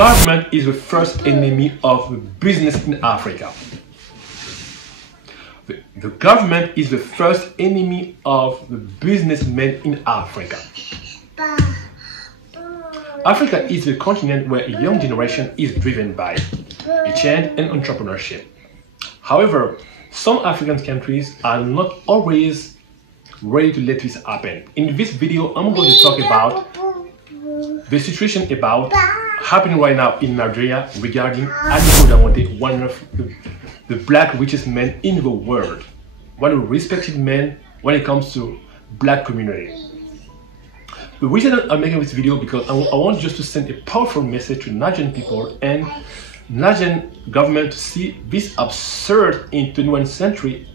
government is the first enemy of business in Africa. The government is the first enemy of the businessmen in Africa. Africa is the continent where a young generation is driven by a change and entrepreneurship. However, some African countries are not always ready to let this happen. In this video, I'm going to talk about the situation about happening right now in Nigeria regarding Aliko Dangote, one of the black richest men in the world, one of the respected men when it comes to black community. The reason I'm making this video because I want just to send a powerful message to Nigerian people and Nigerian government to see this absurd in 21st century.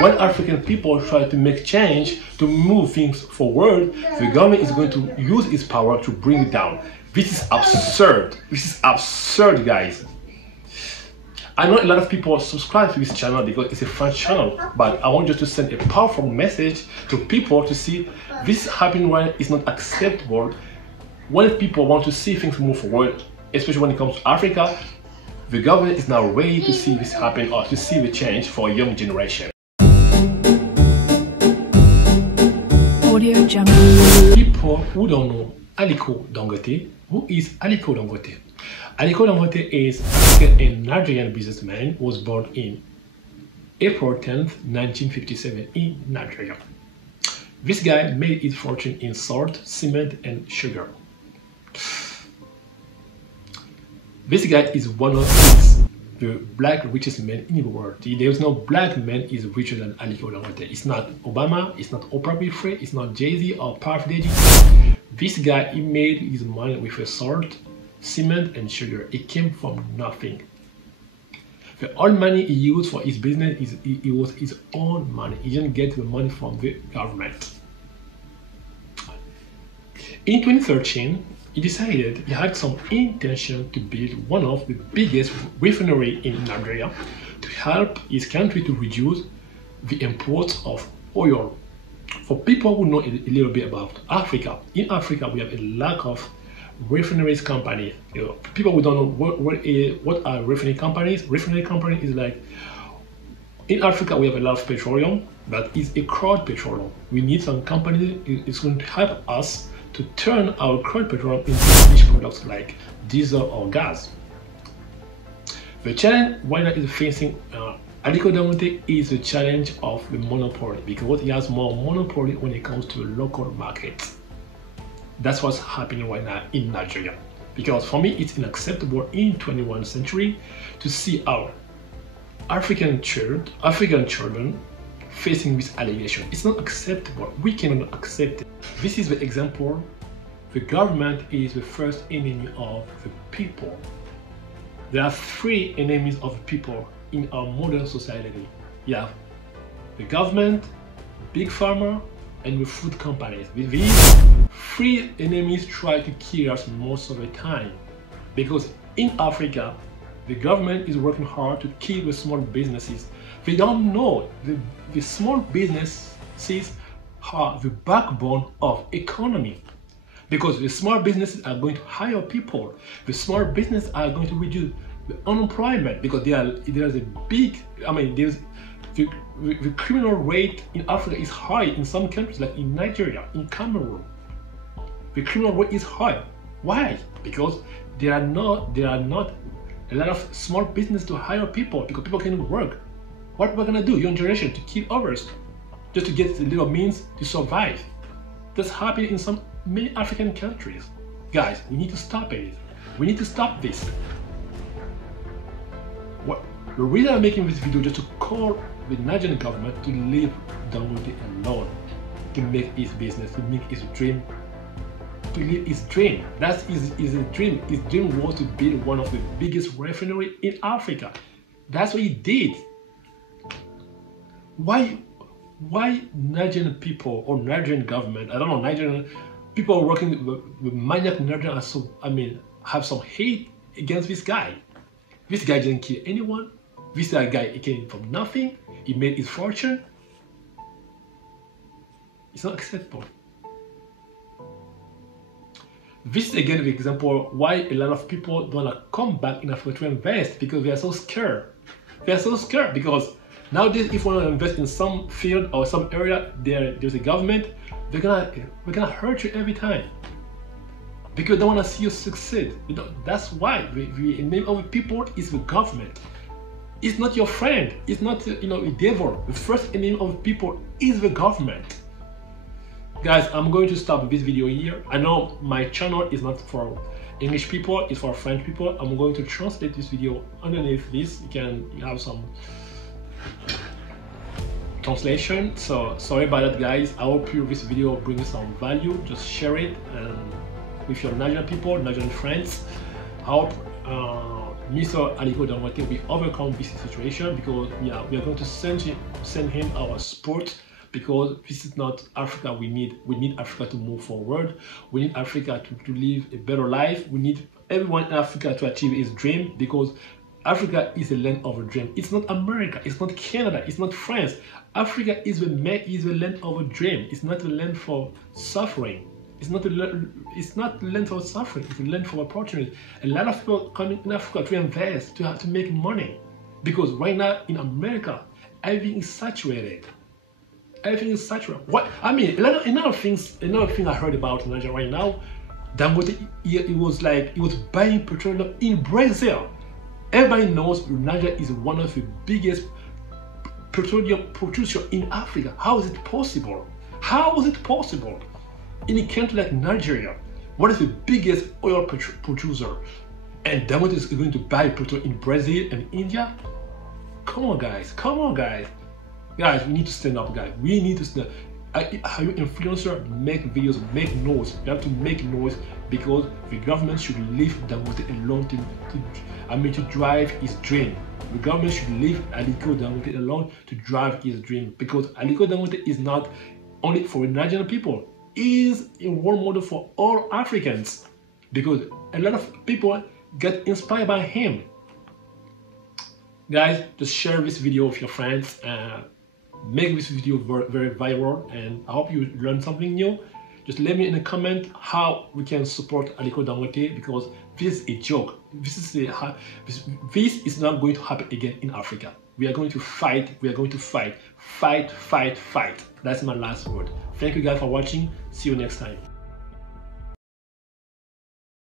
When African people try to make change, to move things forward, the government is going to use its power to bring it down. This is absurd. This is absurd, guys. I know a lot of people subscribe to this channel because it's a French channel, but I want just to send a powerful message to people to see this happening right is not acceptable. When people want to see things move forward, especially when it comes to Africa, the government is now ready to see this happen or to see the change for a young generation. Audio Jungle. People who don't know Aliko Dangote, who is Aliko Dangote? Aliko Dangote is a Nigerian businessman who was born in April 10th, 1957 in Nigeria. This guy made his fortune in salt, cement and sugar. This guy is one of the black richest men in the world. There is no black man is richer than Aliko Dangote. It's not Obama, it's not Oprah Winfrey, it's not Jay-Z or Puff Daddy. This guy, he made his money with a salt, cement and sugar. It came from nothing. The all money he used for his business it was his own money. He didn't get the money from the government. In 2013, he decided he had some intention to build one of the biggest refinery in Nigeria to help his country to reduce the imports of oil. For people who know a little bit about Africa, in Africa we have a lack of refineries company. People who don't know what are refinery companies. Refinery company is like, in Africa we have a lot of petroleum, but it's a crude petroleum. We need some company is going to help us to turn our crude petroleum into finished products like diesel or gas. The challenge right now is facing Aliko Dangote is the challenge of the monopoly because he has more monopoly when it comes to local markets. That's what's happening right now in Nigeria. Because for me, it's unacceptable in 21st century to see our African children facing this allegation. It's not acceptable. We cannot accept it. This is the example. The government is the first enemy of the people. There are three enemies of the people in our modern society. You have the government, big pharma, and the food companies. These three enemies try to kill us most of the time because in Africa, the government is working hard to kill the small businesses. They don't know the small businesses are the backbone of economy because the small businesses are going to hire people. The small businesses are going to reduce the unemployment because there's a big, there's the criminal rate in Africa is high in some countries like in Nigeria, in Cameroon. The criminal rate is high. Why? Because there are not a lot of small business to hire people because people can work. What we're gonna do, young generation, to kill others just to get the little means to survive? That's happening in many African countries. Guys, we need to stop it. We need to stop this. The reason I'm making this video just to call the Nigerian government to leave Dangote alone, to make his business, to make his dream, to live his dream. That's his dream. His dream was to build one of the biggest refinery in Africa. That's what he did. Why Nigerian people or Nigerian government, I don't know, Nigerian people working with maniac Nigerian are so, have some hate against this guy. This guy didn't kill anyone. This guy, he came from nothing. He made his fortune. It's not acceptable. This is again the example why a lot of people don't want to come back in Africa to invest, because they are so scared. They are so scared because nowadays, if you want to invest in some field or some area, there's a government, we're gonna hurt you every time because they want to see you succeed. You know, that's why the name of the people is the government. It's not your friend. It's not a devil. The first name of the people is the government. Guys, I'm going to stop this video here. I know my channel is not for English people, it's for French people. I'm going to translate this video underneath this. You have some translation. So sorry about that, guys. I hope this video brings some value. Just share it with your Nigerian people, Nigerian friends. I hope Mr. Aliko Dangote will overcome this situation, because we are going to send him our support, because this is not Africa we need. We need Africa to move forward. We need Africa to live a better life. We need everyone in Africa to achieve his dream, because Africa is a land of a dream. It's not America, it's not Canada, it's not France. Africa is the land of a dream. It's not a land for suffering. It's not a land for suffering, it's a land for opportunity. A lot of people coming in Africa to invest, to make money. Because right now in America, everything is saturated. Everything is saturated. What I mean, another thing I heard about Nigeria right now, Dangote, it was buying petroleum in Brazil. Everybody knows Nigeria is one of the biggest petroleum producers in Africa. How is it possible? How is it possible? In a country like Nigeria, what is the biggest oil producer, and Dangote is going to buy petrol in Brazil and India? Come on, guys. Come on, guys. Guys, we need to stand up, guys. We need to stand up. Are you influencer? Make videos, make noise. You have to make noise, because the government should leave Dangote alone to drive his dream. The government should leave Aliko Dangote alone to drive his dream, because Aliko Dangote is not only for Nigerian people. He is a role model for all Africans, because a lot of people get inspired by him. Guys, just share this video with your friends. Make this video very viral, and I hope you learned something new. Just let me in the comment how we can support Aliko Dangote, because this is a joke. This is not going to happen again in Africa. We are going to fight. We are going to fight. Fight, fight, fight. That's my last word. Thank you guys for watching. See you next time.